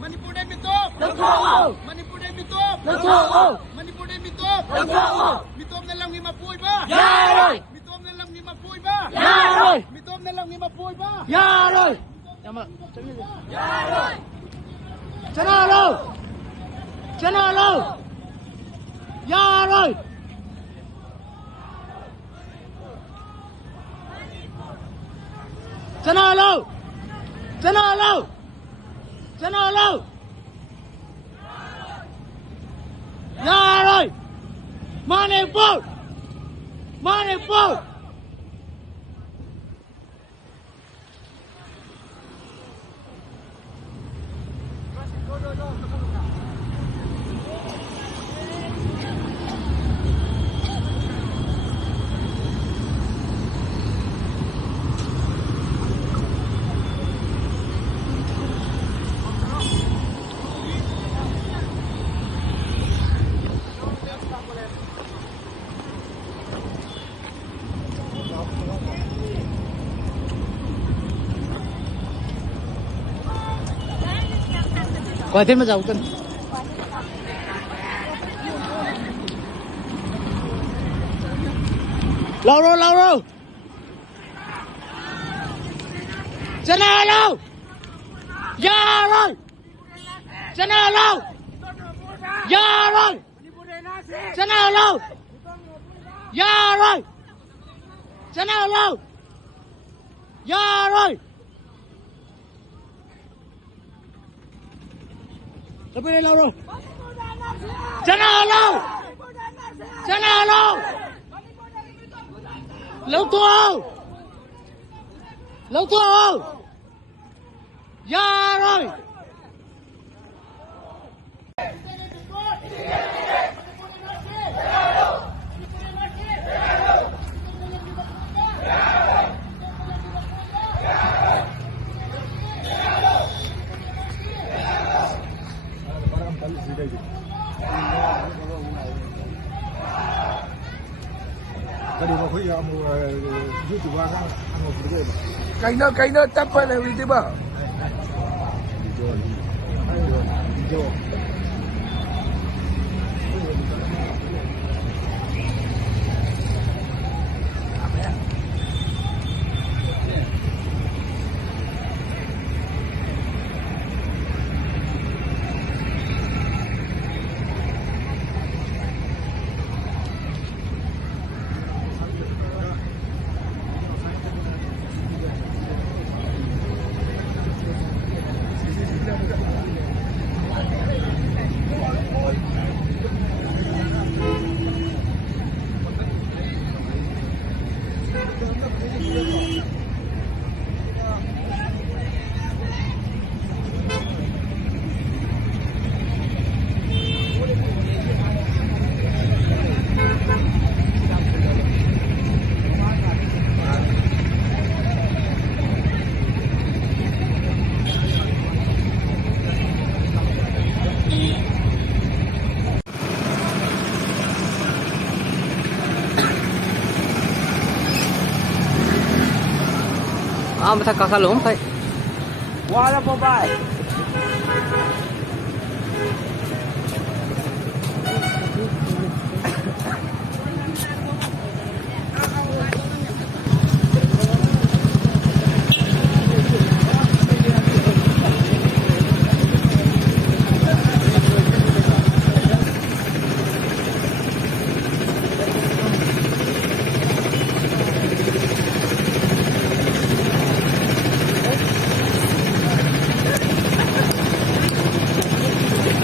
มณีปูได้มิตุมณีปูได้มิตุมณีปูได้มิตุมิตุนั่นลังนี่มาปุยบ้ามิตุนั่นลังนี่มาปุยบ้ามิตุนั่นลังนี่มาปุยบ้าชนะแล้วชนะแล้วอย่าเลยชนะแล้วชนะแล้วชนะแล้วอย่าเลยมาในปูมาในปู Qua thêm mà giàu cân. Lâu rồi. Chân lâu. Dạ rồi. Chân lâu. Dạ rồi. Chân lâu. Dạ rồi. Chân lâu. Dạ rồi. Tapi lâu rồi. Chân lâu. Chân lâu. Lâu tua. Dạ rồi. Tadi mau pergi kamu YouTube kan, kamu pergi. Kaina tapa na di ba? Video. Mata kakak lompat. Wala po ba?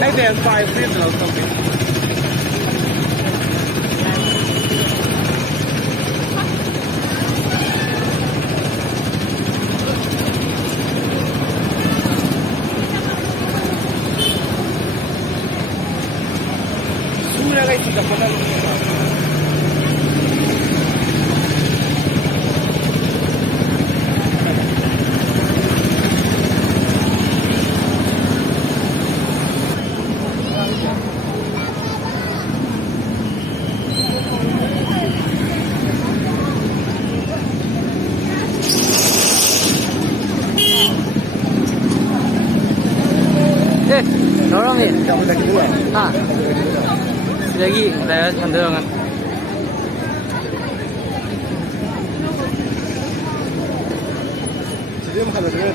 Maybe they have 5 minutes or something. Sudah guys, sudah pada. Normal ni. Kamu lagi dua. Ha. Lagi saya cenderungan. Jadi makan dulu.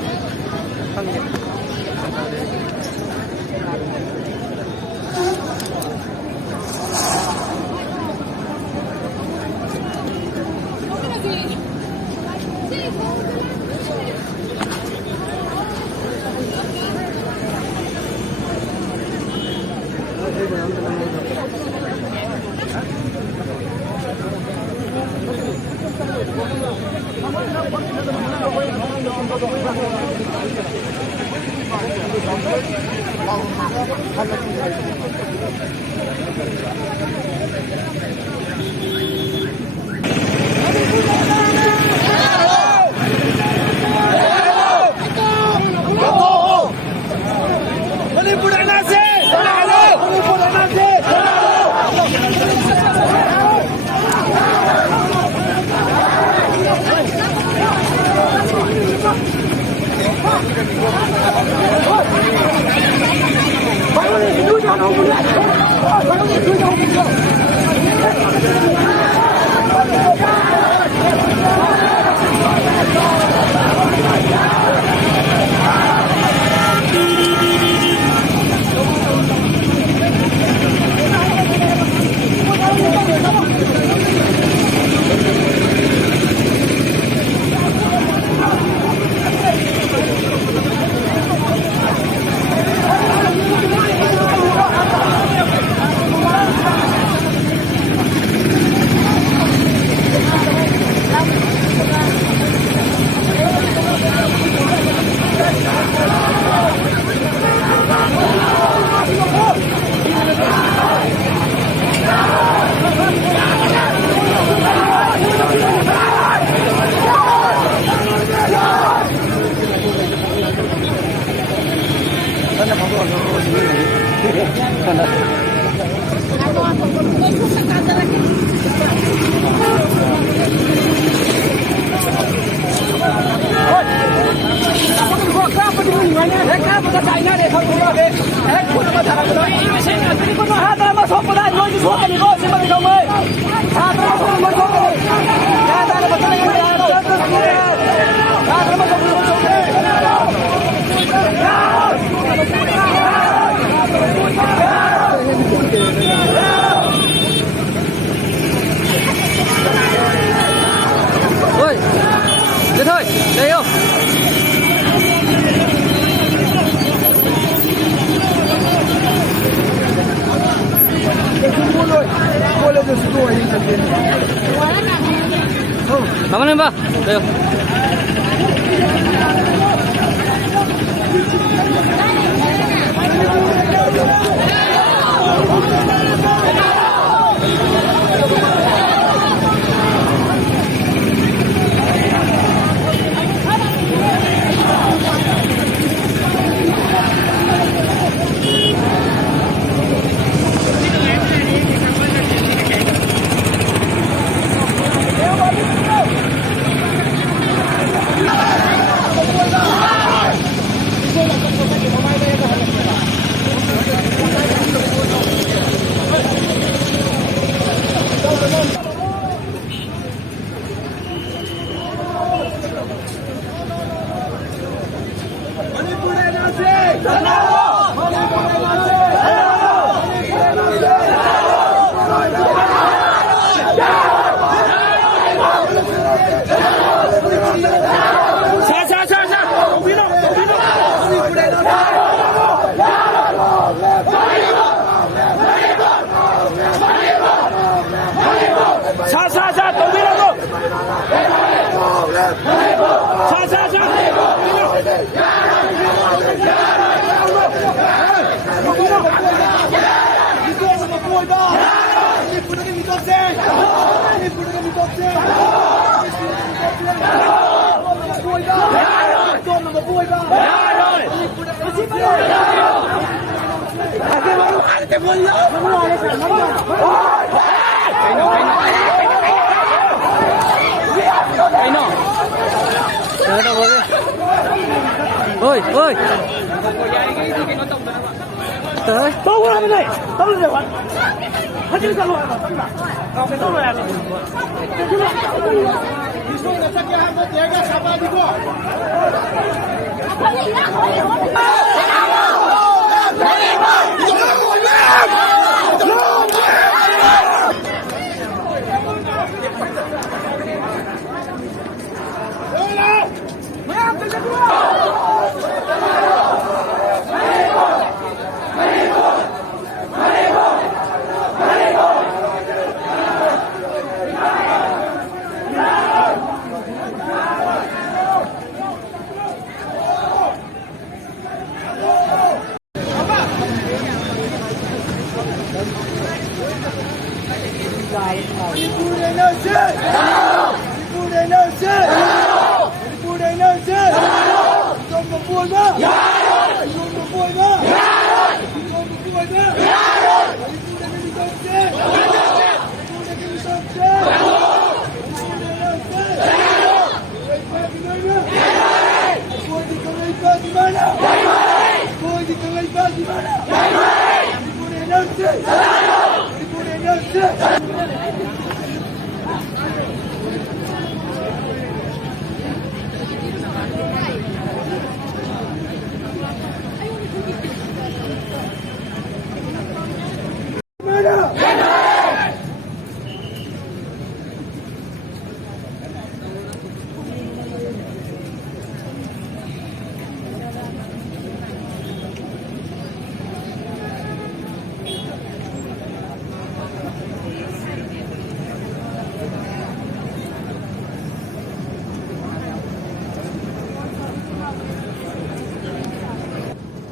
Ôi, thế thôi, đây không? Kamu nih Mbak, ayo. Ay no. ơi ơi tới tao qua bên này tao lên đây hoạt hắn chỉ sao rồi tao rồi à Gusto na sa kaya mo tiyaga sa babi ko.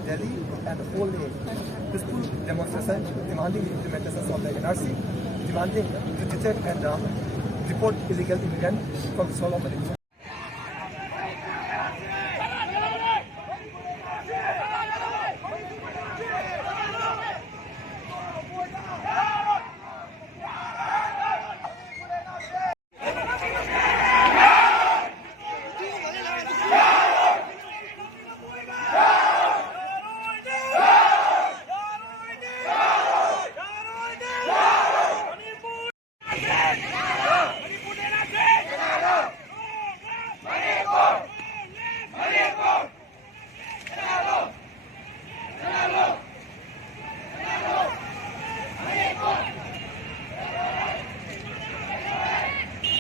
Delhi and the whole day. Peaceful demonstration demanding the implementation of the NRC, demanding to detect and report illegal immigrants from the soul of Malaysia.